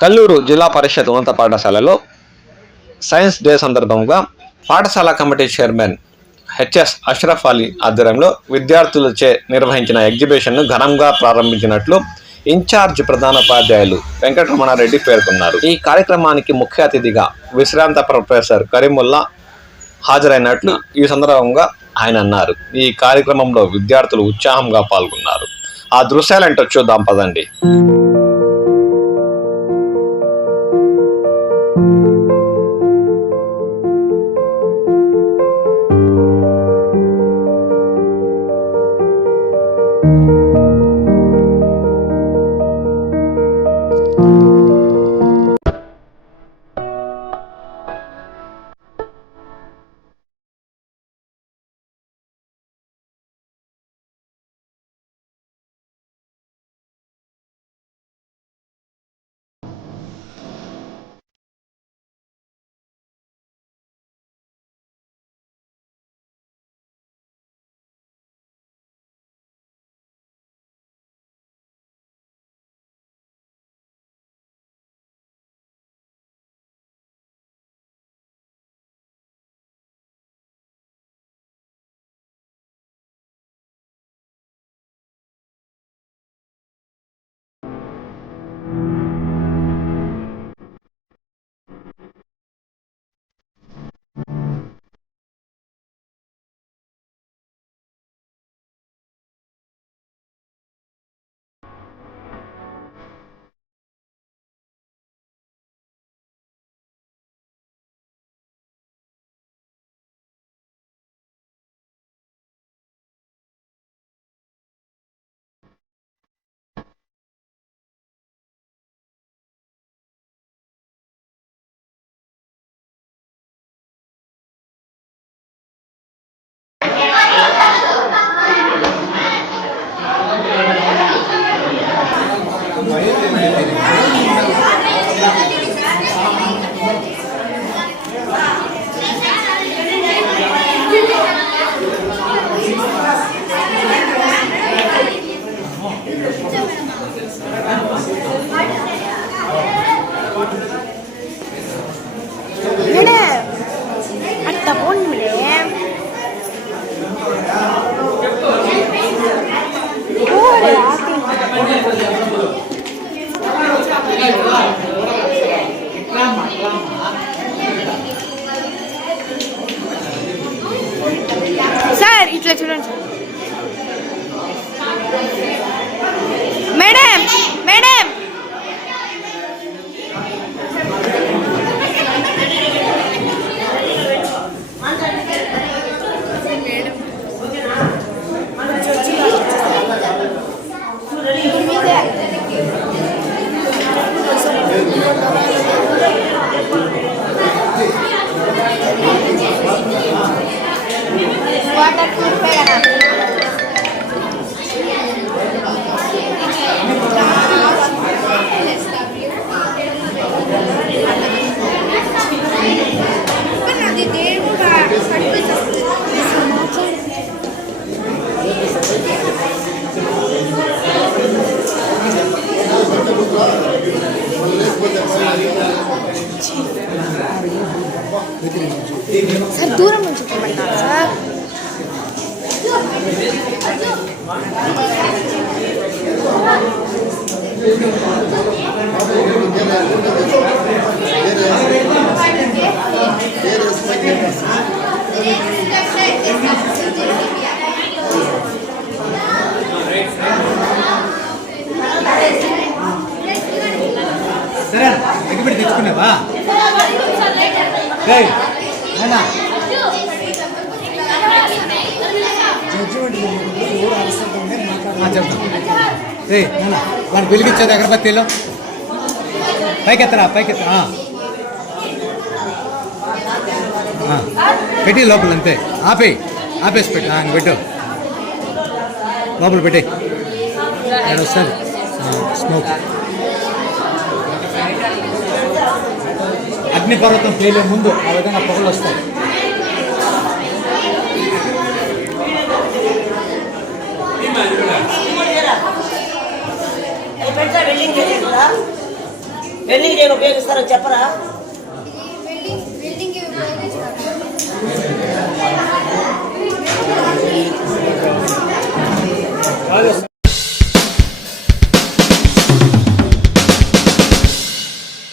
కల్లూరు జిల్లా పరిషత్ ఉన్నత పాఠశాలలో సైన్స్ డే సందర్భంగా పాఠశాల committee chairman HS Ashraf Ali ఆధ్వర్యంలో విద్యార్థులచే నిర్వహించిన ఎగ్జిబిషన్ను ఘనంగా ప్రారంభించినట్లు ఇన్ఛార్జ్ ప్రధానోపాధ్యాయులు వెంకటరమణారెడ్డి పేర్కొన్నారు. ఈ కార్యక్రమానికి ముఖ్య అతిథిగా విశ్రాంత ప్రొఫెసర్ కరీముల్లా హాజరైనట్లు ఈ సందర్భంగా ఆయన అన్నారు. ఈ కార్యక్రమంలో విద్యార్థులు ఉత్సాహంగా పాల్గొన్నారు. ఆ దృశ్యాలేంటో చూద్దాం పదండి. సార్ ఇట్లా చూడండి. Madam madam water proof sir దూరం నుంచి చూపమన్నారు సార్. సరే అగ్గిపెట్టి తెచ్చుకున్నావా? చెప్తా వాడిని వెలిగించేది అగరబత్తీలో పైకెత్తరా పైకెత్తరా పెట్టి లోపల అంతే ఆపేసి పెట్టు ఆయన పెట్టు లోపల పెట్టి వస్తుంది స్మోక్. అగ్నిపర్వతం పేలే ముందు ఆ విధంగా పొగలు వస్తాయి. పెళ్లికి నేను ఉపయోగిస్తారో చెప్పరా?